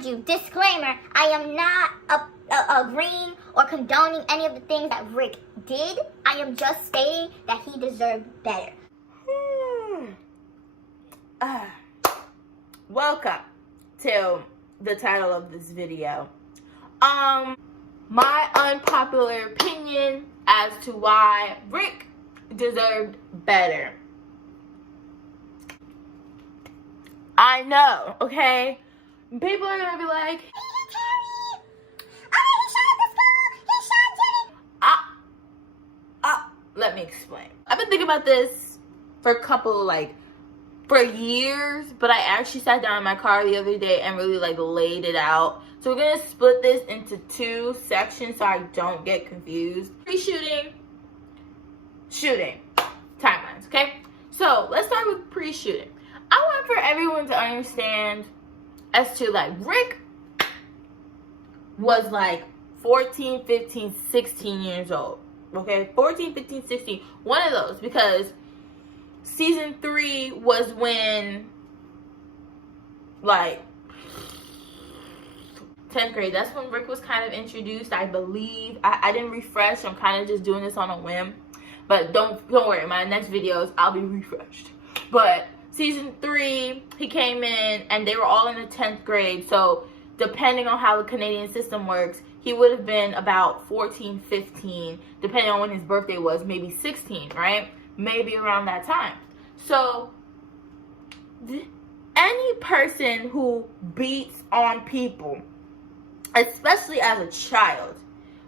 mind you, disclaimer, I am not agreeing or condoning any of the things that Rick did. I am just stating that he deserved better. Welcome to the title of this video. My unpopular opinion as to why Rick deserved better. I know, okay? People are gonna be like, let me explain. I've been thinking about this for a couple, for years, but I actually sat down in my car the other day and really, laid it out. So we're gonna split this into two sections so I don't get confused. Pre-shooting, shooting, timelines, okay? So let's start with pre-shooting. I want for everyone to understand as to, Rick was 14, 15, 16 years old. Okay, 14, 15, 16, one of those, because season 3 was when 10th grade, that's when Rick was kind of introduced, I believe. I didn't refresh, I'm kind of just doing this on a whim, but don't worry, my next videos I'll be refreshed. But season 3, he came in and they were all in the 10th grade, so depending on how the Canadian system works, he would have been about 14, 15, depending on when his birthday was, maybe 16, right? Maybe around that time. So, any person who beats on people, especially as a child,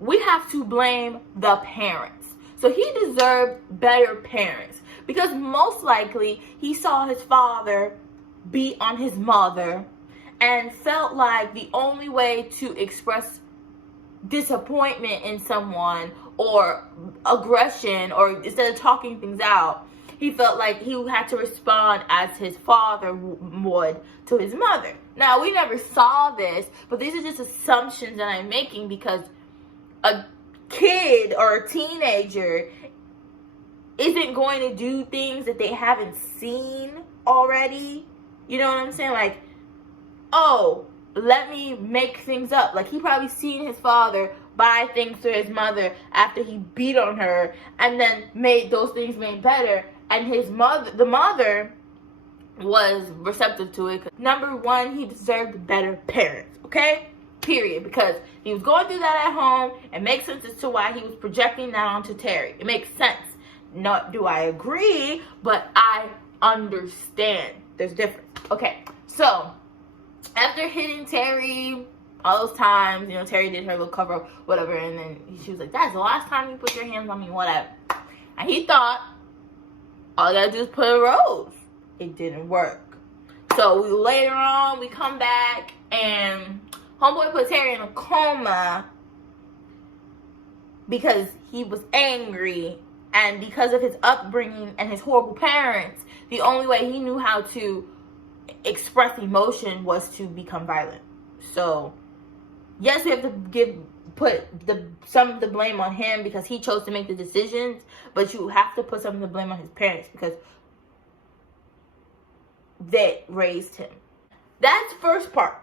we have to blame the parents. So he deserved better parents, because most likely he saw his father beat on his mother and felt like the only way to express disappointment in someone or aggression, or instead of talking things out, he felt like he had to respond as his father would to his mother. Now, we never saw this, but these are just assumptions that I'm making, because a kid or a teenager isn't going to do things that they haven't seen already. You know what I'm saying? Oh, let me make things up. He probably seen his father buy things to his mother after he beat on her, and then made those things made better, and the mother was receptive to it. Number one, he deserved better parents, okay? Period. Because he was going through that at home. It makes sense as to why he was projecting that onto Terry. It makes sense. Not do I agree, but I understand. There's difference. Okay, so after hitting Terry all those times, Terry did her little cover up, whatever, and then she was like, that's the last time you put your hands on me, whatever. And he thought, all I gotta do is put a rose. It didn't work. So later on, we come back, and homeboy put Terry in a coma because he was angry, and because of his upbringing and his horrible parents, the only way he knew how to express emotion was to become violent. So yes, we have to put some of the blame on him because he chose to make the decisions, but you have to put some of the blame on his parents because they raised him. That's first part.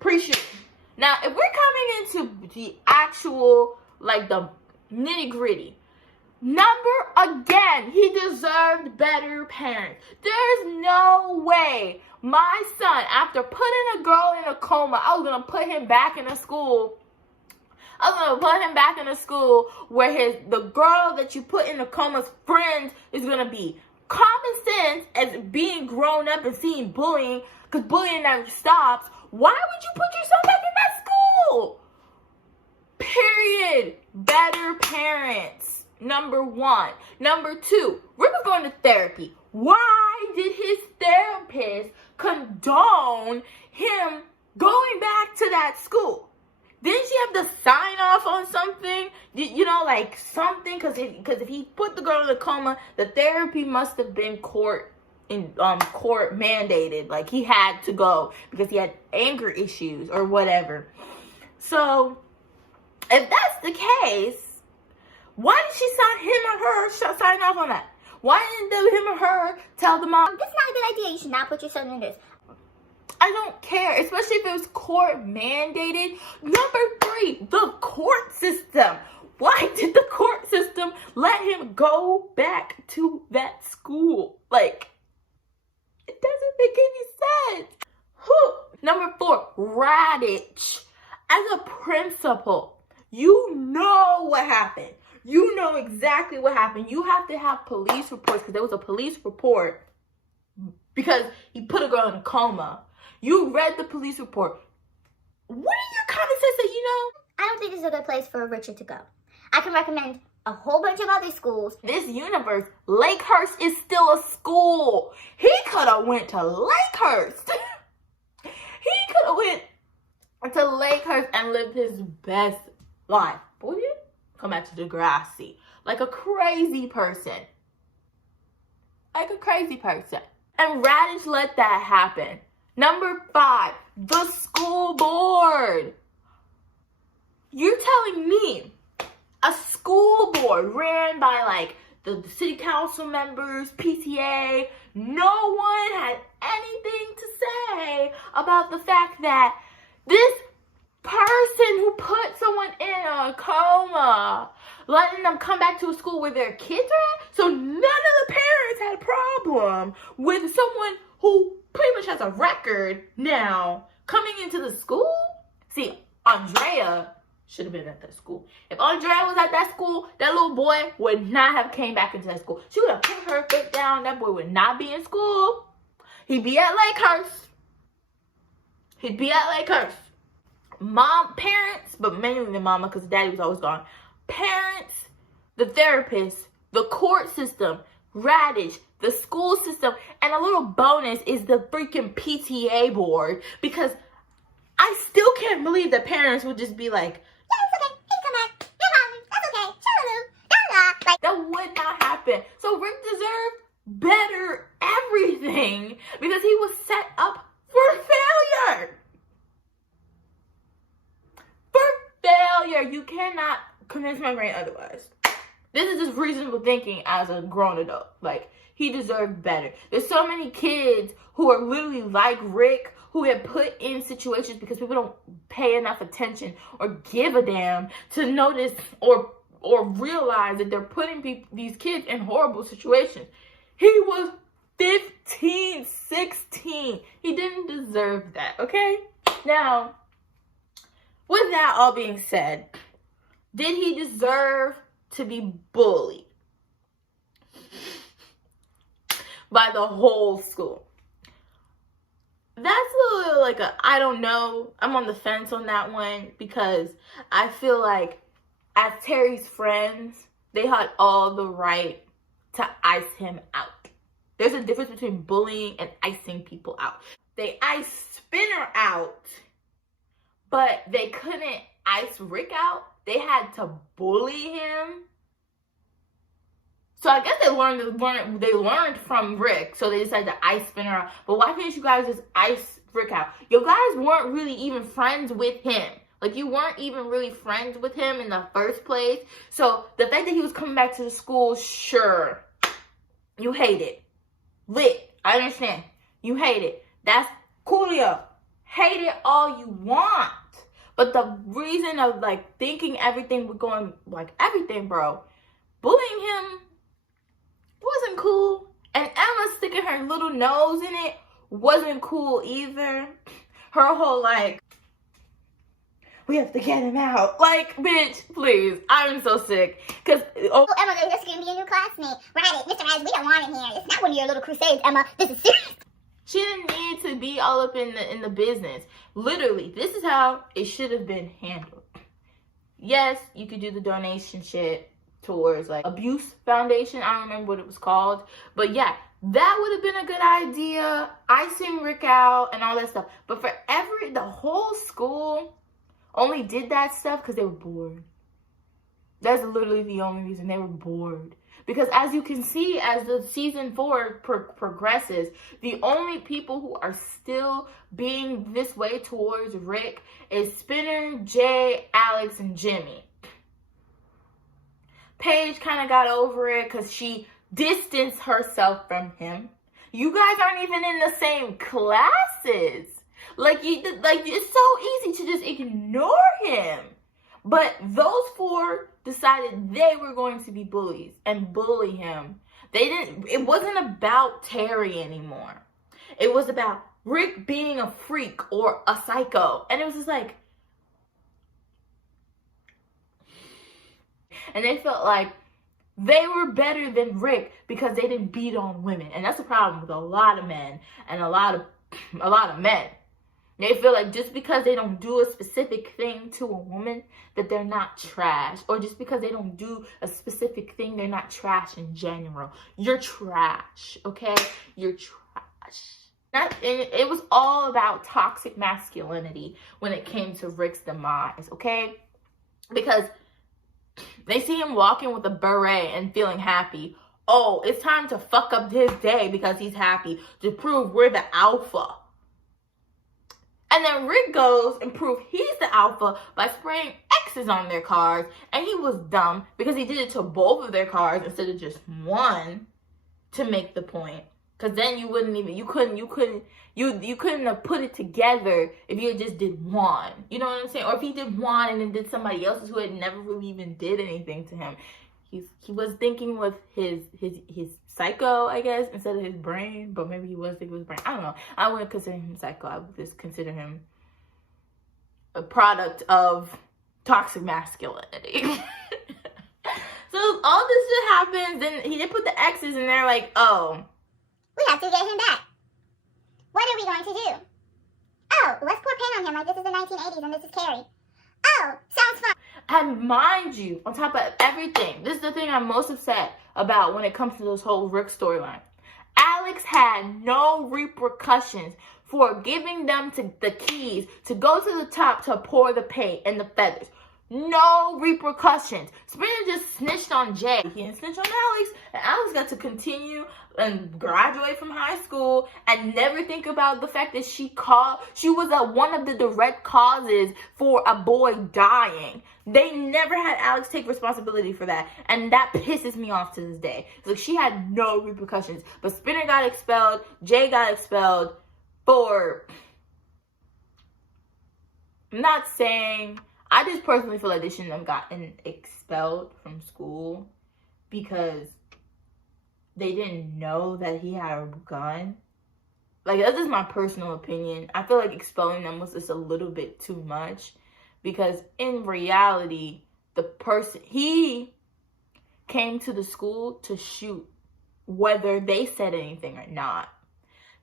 Pre-shooting. Now, if we're coming into the actual, the nitty-gritty, again, he deserved better parents. There's no way my son, after putting a girl in a coma, I was going to put him back in a school. I was going to put him back in a school where the girl that you put in a coma's friend is going to be common sense as being grown up and seeing bullying, because bullying never stops. Why would you put yourself back in that school? Period. Better parents. Number one. Number two, Rick was going to therapy. Why did his therapist condone him going back to that school? Didn't she have to sign off on something? Something? Because if he put the girl in a coma, the therapy must have been court mandated. He had to go because he had anger issues or whatever. So if that's the case, why did she sign off on that? Why didn't him or her tell the mom, this is not a good idea, you should not put your son in this? I don't care, especially if it was court mandated. Number 3, the court system. Why did the court system let him go back to that school? Like, it doesn't make any sense. Number 4, Radich. As a principal, you know what happened. You know exactly what happened. You have to have police reports, because there was a police report because he put a girl in a coma. You read the police report. What are your common sense that you know? I don't think this is a good place for Richard to go. I can recommend a whole bunch of other schools. This universe, Lakehurst is still a school. He could have went to Lakehurst. He could have went to Lakehurst and lived his best life. Boy, come back to DEGRASSI. Like a crazy person. Like a crazy person. And Radich let that happen. Number 5, the school board. You're telling me a school board ran by like the city council members, PTA, no one had anything to say about the fact that this person who put someone in a coma, letting them come back to a school where their kids are at? So none of the parents had a problem with someone who pretty much has a record now coming into the school? See, Andrea should have been at that school. If Andrea was at that school, that little boy would not have came back into that school. She would have put her foot down. That boy would not be in school. He'd be at Lakehurst. He'd be at Lakehurst. Mom, parents, but mainly the mama, because daddy was always gone. Parents, the therapist, the court system, Radich, the school system, and a little bonus is the freaking PTA board, because I still can't believe that parents would just be like, yeah, it's okay, he can come back, no problem, that's okay, shalom, like, that would not happen. So Rick deserved better everything because he was set up for failure. For failure. You cannot convince my brain otherwise. This is just reasonable thinking as a grown adult. Like, he deserved better. There's so many kids who are literally like Rick, who get put in situations because people don't pay enough attention or give a damn to notice or realize that they're putting these kids in horrible situations. He was 15, 16. He didn't deserve that, okay? Now, with that all being said, did he deserve to be bullied by the whole school? That's a little like I don't know. I'm on the fence on that one because I feel like as Terry's friends, they had all the right to ice him out. There's a difference between bullying and icing people out. They iced Spinner out, but they couldn't ice Rick out. They had to bully him. So I guess they learned from Rick, so they decided to ice Spinner out. But why can't you guys just ice Rick out? You guys weren't really even friends with him. Like, you weren't even really friends with him in the first place. So the fact that he was coming back to the school, sure, you hate it. Lit, I understand. You hate it. That's coolio. Hate it all you want. But the reason of, like, thinking everything was going, like, everything, bro, bullying him wasn't cool. And Emma sticking her little nose in it wasn't cool either. Her whole, like, we have to get him out. Like, bitch, please. I'm so sick. Because, oh, Emma, this is going to be a new classmate. Right, Mr. Rez, we don't want him here. It's not one of your little crusades, Emma. This is serious. She didn't need to be all up in the business. Literally, this is how it should have been handled. Yes, you could do the donation shit towards, like, Abuse Foundation. I don't remember what it was called. But yeah, that would have been a good idea. Icing Rick out and all that stuff. But for the whole school only did that stuff because they were bored. That's literally the only reason. They were bored. Because as you can see, as the season 4 progresses, the only people who are still being this way towards Rick is Spinner, Jay, Alex, and Jimmy. Paige kind of got over it because she distanced herself from him. You guys aren't even in the same classes. Like it's so easy to just ignore him. But those four decided they were going to be bullies and bully him. It wasn't about Terry anymore. It was about Rick being a freak or a psycho. And it was just like, and they felt like they were better than Rick because they didn't beat on women. And that's the problem with a lot of men and a lot of men. They feel like just because they don't do a specific thing to a woman, that they're not trash. Or just because they don't do a specific thing, they're not trash in general. You're trash, okay? You're trash. It was all about toxic masculinity when it came to Rick's demise, okay? Because they see him walking with a beret and feeling happy. Oh, it's time to fuck up his day because he's happy to prove we're the alpha. And then Rick goes and proves he's the alpha by spraying X's on their cars. And he was dumb because he did it to both of their cars instead of just one to make the point. Because then you couldn't have put it together if you just did one. You know what I'm saying? Or if he did one and then did somebody else's who had never really even did anything to him. He was thinking with his psycho, I guess, instead of his brain. But maybe he was thinking with his brain. I don't know. I wouldn't consider him psycho. I would just consider him a product of toxic masculinity. So all this shit happens, and they put the X's, and they're like, oh, we have to get him back. What are we going to do? Oh, let's pour paint on him like this is the 1980s and this is Carrie. Oh, sounds fun. And mind you, on top of everything, this is the thing I'm most upset about when it comes to this whole Rick storyline. Alex had no repercussions for giving them the keys to go to the top to pour the paint and the feathers. No repercussions. Spinner just snitched on Jay. He didn't snitch on Alex. And Alex got to continue and graduate from high school and never think about the fact that she was one of the direct causes for a boy dying. They never had Alex take responsibility for that. And that pisses me off to this day. It's like she had no repercussions. But Spinner got expelled. Jay got expelled for... I'm not saying... I just personally feel like they shouldn't have gotten expelled from school because they didn't know that he had a gun. Like, that's just my personal opinion. I feel like expelling them was just a little bit too much because in reality, he came to the school to shoot whether they said anything or not.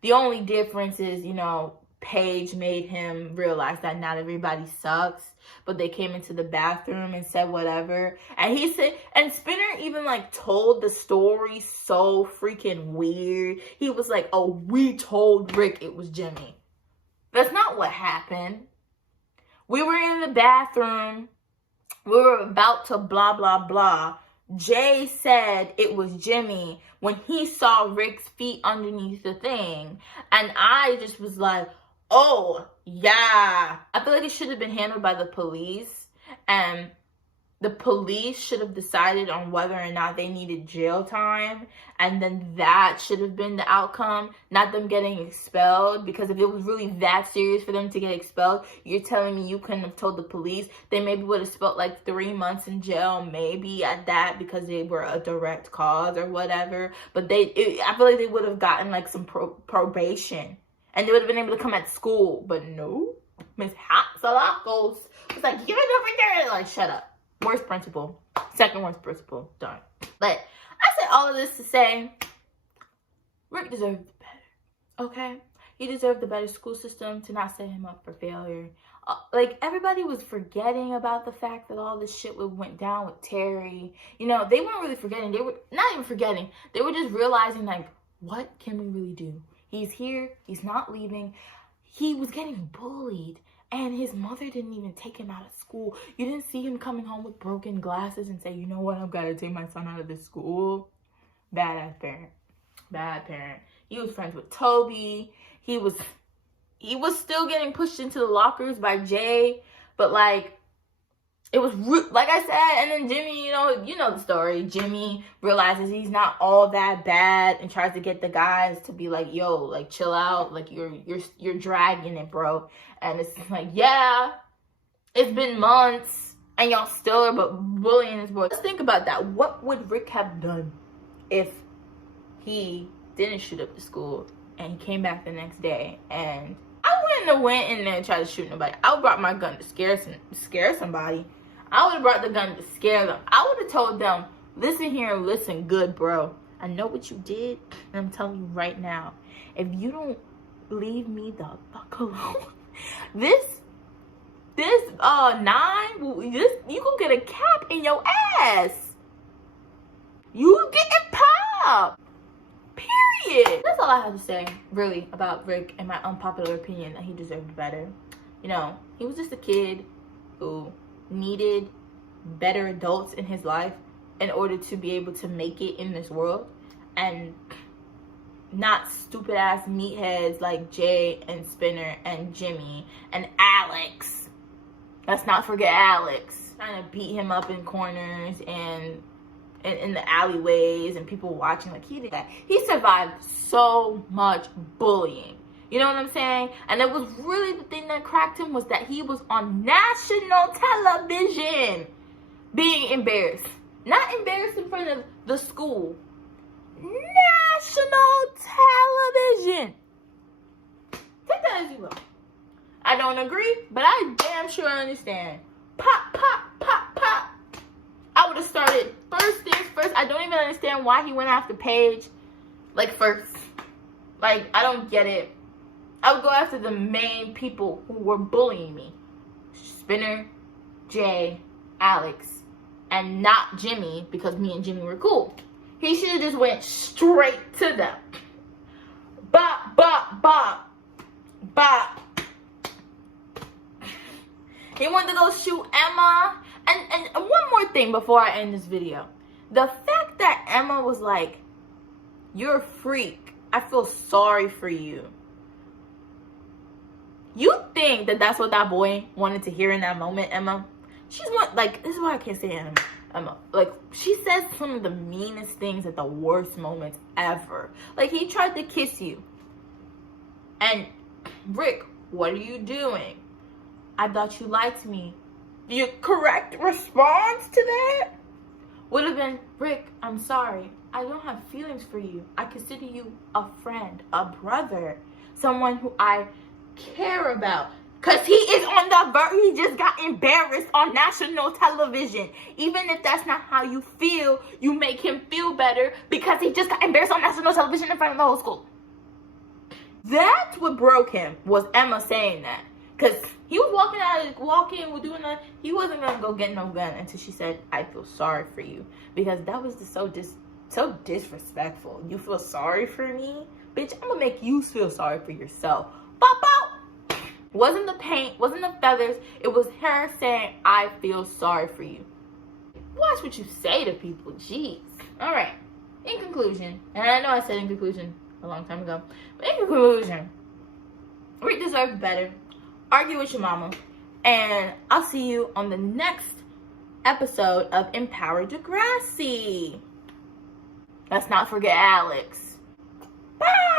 The only difference is, Paige made him realize that not everybody sucks, but they came into the bathroom and said whatever. And he said, and Spinner even told the story so freaking weird. He was like, oh, we told Rick it was Jimmy. That's not what happened. We were in the bathroom. We were about to blah, blah, blah. Jay said it was Jimmy when he saw Rick's feet underneath the thing. And I just was like, oh, yeah. I feel like it should have been handled by the police. And the police should have decided on whether or not they needed jail time. And then that should have been the outcome. Not them getting expelled. Because if it was really that serious for them to get expelled, you're telling me you couldn't have told the police? They maybe would have spent 3 months in jail. Maybe at that because they were a direct cause or whatever. But I feel like they would have gotten some probation. And they would have been able to come at school. But no. Miss Salakos was like, you're over there. Shut up. Worst principal. Second worst principal. Done. But I said all of this to say, Rick deserved better. Okay? He deserved the better school system to not set him up for failure. Everybody was forgetting about the fact that all this shit went down with Terry. They weren't really forgetting. They were not even forgetting. They were just realizing, what can we really do? He's here. He's not leaving. He was getting bullied. And his mother didn't even take him out of school. You didn't see him coming home with broken glasses and say, you know what, I've got to take my son out of this school. Bad parent. Bad parent. He was friends with Toby. He was still getting pushed into the lockers by Jay. But It was like I said, and then Jimmy, you know the story. Jimmy realizes he's not all that bad and tries to get the guys to be like, yo, like chill out, like you're dragging it, bro. And it's like, yeah, it's been months and y'all still are but bullying his boy. Let's think about that. What would Rick have done if he didn't shoot up the school and he came back the next day? And I wouldn't have went in there and tried to shoot nobody. I would brought my gun to scare somebody. I would have brought the gun to scare them. I would have told them, listen here and listen good, bro. I know what you did, and I'm telling you right now, if you don't leave me the fuck alone, this 9, you gonna get a cap in your ass. You getting popped. Period. That's all I have to say, really, about Rick and my unpopular opinion that he deserved better. He was just a kid who needed better adults in his life in order to be able to make it in this world, and not stupid ass meatheads like Jay and Spinner and Jimmy and Alex. Let's not forget Alex trying to beat him up in corners and in the alleyways and people watching. Like, he did that. He survived so much bullying. You know what I'm saying? And it was really the thing that cracked him was that he was on national television being embarrassed. Not embarrassed in front of the school. National television. Take that as you will. I don't agree, but I damn sure understand. Pop, pop, pop, pop. I would have started first things first. I don't even understand why he went after Paige. Like, first. Like, I don't get it. I would go after the main people who were bullying me. Spinner, Jay, Alex, and not Jimmy, because me and Jimmy were cool. He should have just went straight to them. Bop, bop, bop, bop. He wanted to go shoot Emma. And one more thing before I end this video. The fact that Emma was like, you're a freak. I feel sorry for you. You think that that's what that boy wanted to hear in that moment, Emma? She's one, like, this is why I can't say Emma. Like, she says some of the meanest things at the worst moments ever. Like, he tried to kiss you. And, Rick, what are you doing? I thought you liked me. The correct response to that would have been, Rick, I'm sorry. I don't have feelings for you. I consider you a friend, a brother, someone who I care about. Because he is on the verge. He just got embarrassed on national television. Even if that's not how you feel, you make him feel better because he just got embarrassed on national television in front of the whole school. That's what broke him, was Emma saying that. Because he was doing that. He wasn't going to go get no gun until she said, I feel sorry for you. Because that was just so disrespectful. You feel sorry for me? Bitch, I'm going to make you feel sorry for yourself. Pop out! Wasn't the paint, wasn't the feathers. It was her saying, I feel sorry for you. Watch what you say to people. Jeez. Alright. In conclusion, and I know I said in conclusion a long time ago, but in conclusion, Rick deserves better. Argue with your mama. And I'll see you on the next episode of Empower DEGRASSI. Let's not forget Alex. Bye!